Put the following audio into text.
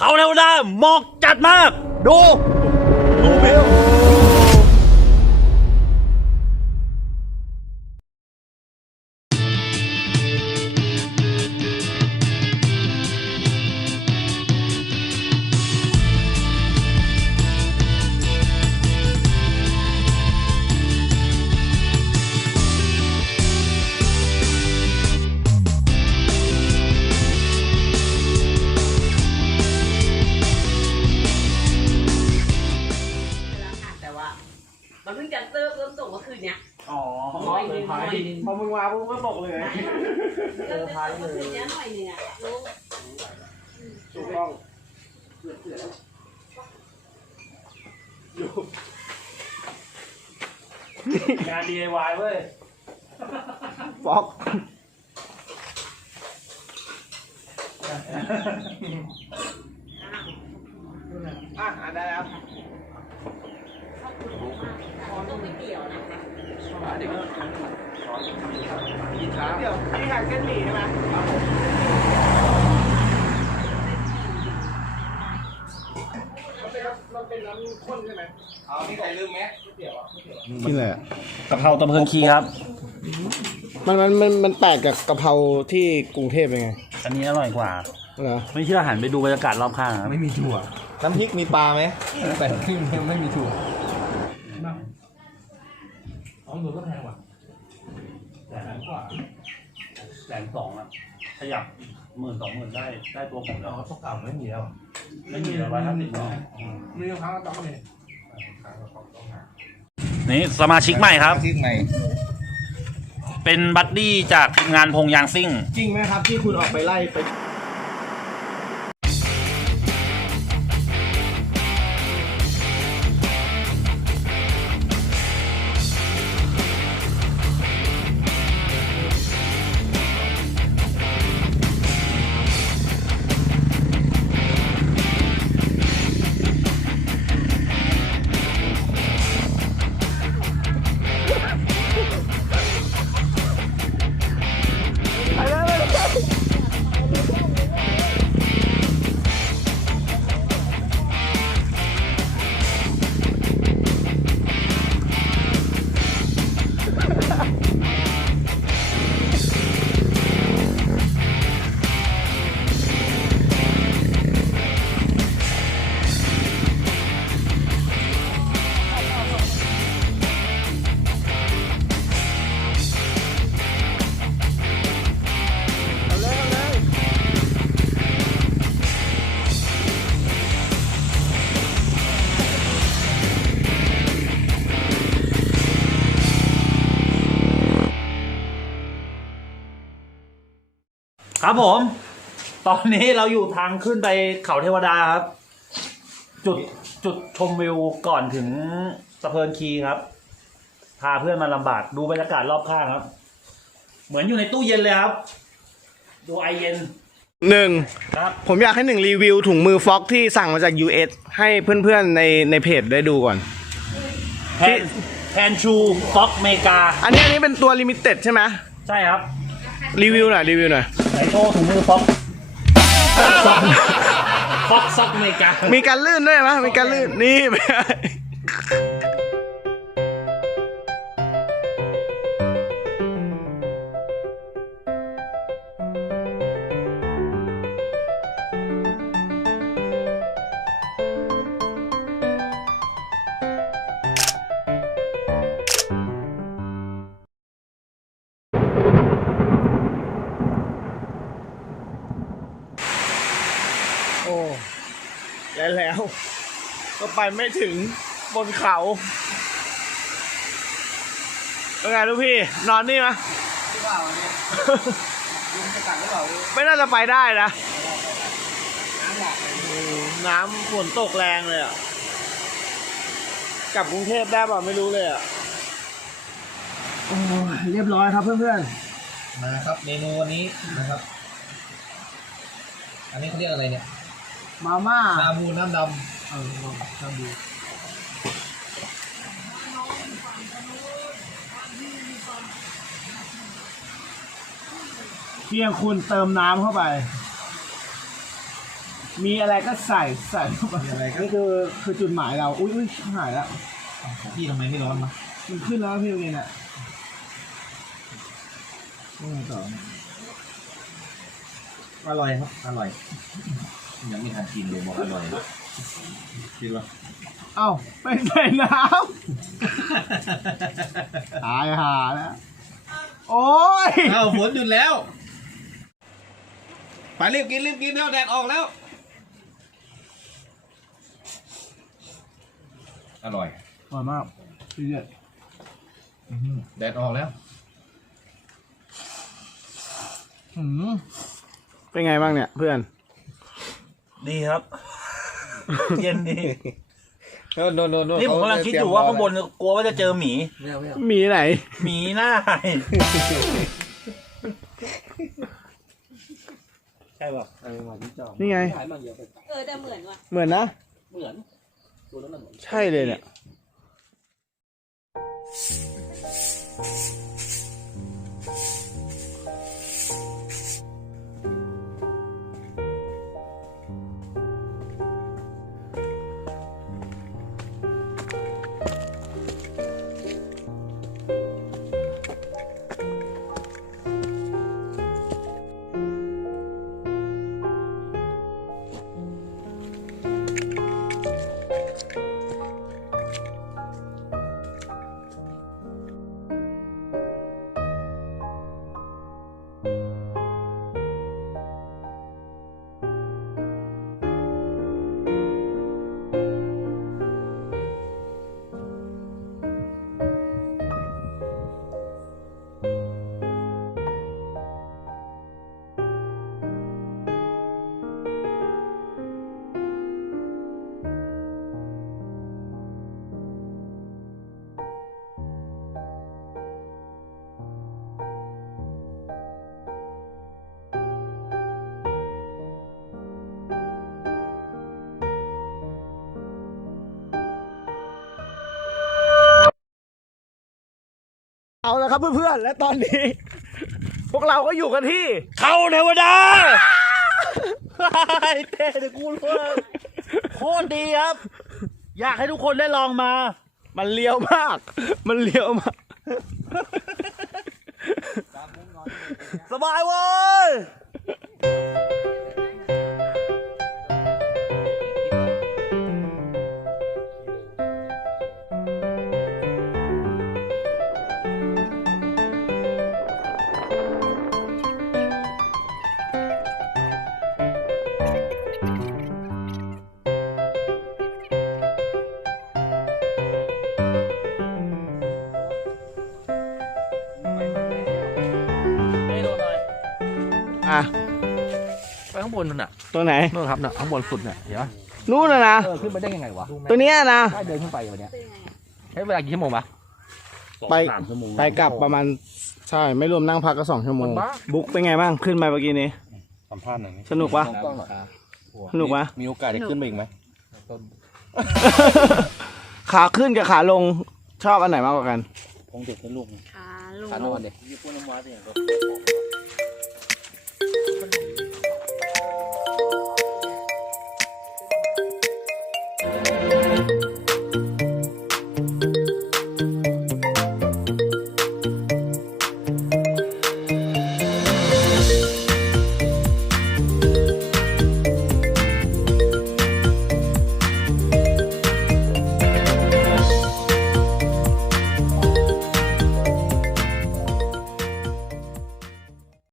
เขาเทวดาหมอกจัดมาก ดู ก็ตกเลยเริ่มจะส่งเมื่อคืนเนี้ยหน่อยหนึ่งอะรู้ถูกต้องงาน DIY เว้ยฟอกอะได้แล้วต้องไม่เกี่ยวนะคะ เดี๋ยวพี่หักเส้นหมี่ใช่ไหมครับผมมันเป็นมันเป็นน้ำข้นใช่ไหมเอานี่ใครลืมไหมก๋วยเตี๋ยวอะก๋วยเตี๋ยวกินเลยกะเพราตะเพิงคีครับ มันมันมันมันแปลกกับกะเพราที่กรุงเทพยังไงอันนี้อร่อยกว่า เหรอไม่เชื่อหันไปดูบรรยากาศรอบข้างครับไม่มีถั่ว น้ำพริกมีปลาไหมแต่ไม่มีถั่วอ๋อหนูก็แพงว่ะแส นกว่าแสนสองอะขยับหมื่นสองหมื่นได้ได้ตัวผมแล้วอ๋อตกเก่าไม่มีแล้วไม่มีแล้วร้อยห้าสิบมีรองเท้าต้องเลยนี่สมาชิกใหม่ครับที่ไหนเป็นบัดดี้จากงานพงยางซิ่ง จริงไหมครับที่คุณออกไปไล่ไป ครับผม ตอนนี้เราอยู่ทางขึ้นไปเขาเทวดาครับ จุดจุดชมวิวก่อนถึงสะเพินคีครับ พาเพื่อนมาลำบากดูบรรยากาศรอบข้างครับ เหมือนอยู่ในตู้เย็นเลยครับ ดูไอเย็นหนึ่งครับผมอยากให้หนึ่งรีวิวถุงมือฟอกที่สั่งมาจาก US ให้เพื่อนๆในในเพจได้ดูก่อนแทนแทนชูฟ็อกเมกา อันนี้อันนี้เป็นตัวลิมิเต็ดใช่ไหมใช่ครับ รีวิวหน่อยรีวิวหน่อยไหนโชว์ถุงมือฟ็อกฟ็อกซ็อกเมกามีการลื่นด้วยไหมมีการลื่นนี่ อ้และแล้ว ก็ไปไม่ถึงบนเขาเป็นไงลูกพี่ นอนนี่ไหมไม่น่าจะไปได้นะโอ้น้ำฝนตกแรงเลยอะ กลับกรุงเทพได้ป่ะไม่รู้เลยอะโอ้ยเรียบร้อยครับเพื่อนมาครับเมนูวันนี้นะครับ อันนี้เขาเรียกอะไรเนี่ยๆ มาม่าชาบูน้ำดเออชาบูเพียงคุณเติมน้ำเข้าไป มีอะไรก็ใส่ใส่เข้าไปมีอะไรก็ นี่คือคือจุดหมายเรา อุ้ยอุ้ยหายแล้ว พี่ทำไมไม่ร้อนมามันขึ้นแล้วพี่วินอะต้องต่อเนี่ยอร่อยครับ อร่อย ยังไม่ทันกินเลยบอกอร่อยคิดว่าเอ้าไปใส่น้ำ ตายหาแล้ว โอ้ย อ้าวฝนหยุดแล้วไปรีบกินรีบกินแล้วแดดออกแล้ว อร่อย อร่อยมากพี่เด็ดอื้อหือแดดออกแล้ว หืมเป็นไงบ้างเนี่ยเพื่อน ดีครับ เย็นดี โน่นโน่นโน่นโน่นนี่ผมกำลังคิดอยู่ว่าข้างบนกลัวว่าจะเจอหมีไม่เอาไม่เอามีไหน หมีหน้าหายใช่ป่ะนี่ไงเออแต่เหมือนว่ะ เหมือนนะ เหมือนตัวนั้นนะเหมือน ใช่เลยเนี่ย เอาละครับเพื่อนๆ และตอนนี้ พวกเราก็อยู่กันที่ เขาเทวดาไอ้เต้เดี๋ยวกูรู้ว่าโคตรดีครับ อยากให้ทุกคนได้ลองมา มันเลี้ยวมาก มันเลี้ยวมาก สบายเว้ย อะไปข้างบนนู่นน่ะตัวไหนนู่นครับน่ะข้างบนสุดน่ะเห็นไหมนู่นนะนะเออขึ้นไปได้ยังไงวะตัวเนี้ยนะได้เดินขึ้นไปวันเนี้ยใช้เวลากี่ชั่วโมงปะไปสามชั่วโมงไปกลับประมาณใช่ไม่รวมนั่งพักก็สองชั่วโมง บุ๊กเป็นไงบ้างขึ้นไปเมื่อกี้นี้สัมภาษณ์หน่อยสนุกปะกล้องหน่อยสนุกปะมีโอกาสได้ขึ้นไปอีกไหมขาขึ้นกับขาลงชอบอันไหนมากกว่ากันคงเด็กให้ลูกขาลงขาโนอนเด็กยี่ปุ่นน้ำว้าเนี่ย